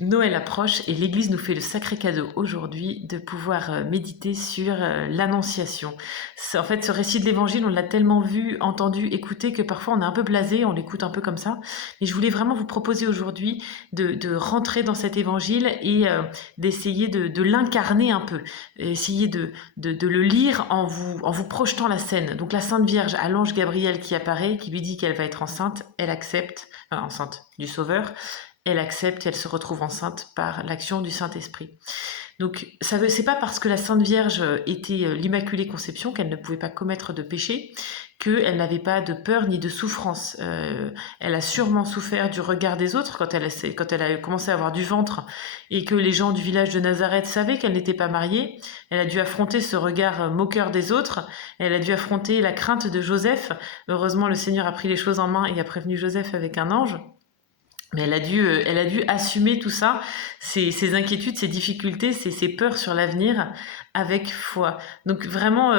Noël approche et l'Église nous fait le sacré cadeau aujourd'hui de pouvoir méditer sur l'Annonciation. En fait, ce récit de l'Évangile, on l'a tellement vu, entendu, écouté que parfois on est un peu blasé, on l'écoute un peu comme ça. Mais je voulais vraiment vous proposer aujourd'hui de rentrer dans cet Évangile et d'essayer de l'incarner un peu, essayer de le lire en vous projetant la scène. Donc la Sainte Vierge à l'ange Gabriel qui apparaît, qui lui dit qu'elle va être enceinte, elle accepte, enfin, enceinte du Sauveur, elle accepte et elle se retrouve enceinte par l'action du Saint-Esprit. Donc, c'est pas parce que la Sainte Vierge était l'Immaculée Conception qu'elle ne pouvait pas commettre de péché, qu'elle n'avait pas de peur ni de souffrance. Elle a sûrement souffert du regard des autres quand elle a commencé à avoir du ventre et que les gens du village de Nazareth savaient qu'elle n'était pas mariée. Elle a dû affronter ce regard moqueur des autres. Elle a dû affronter la crainte de Joseph. Heureusement, le Seigneur a pris les choses en main et a prévenu Joseph avec un ange. Mais elle a dû assumer tout ça, ses inquiétudes, ses difficultés, ses peurs sur l'avenir avec foi. Donc vraiment,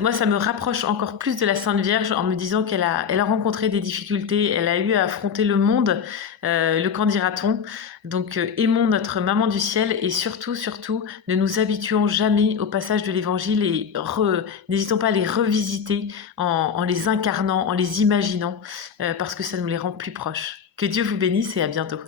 moi, ça me rapproche encore plus de la Sainte Vierge en me disant elle a rencontré des difficultés, elle a eu à affronter le monde, le qu'en dira-t-on. Donc aimons notre maman du ciel et surtout, surtout, ne nous habituons jamais au passage de l'Évangile et n'hésitons pas à les revisiter en les incarnant, en les imaginant, parce que ça nous les rend plus proches. Que Dieu vous bénisse et à bientôt.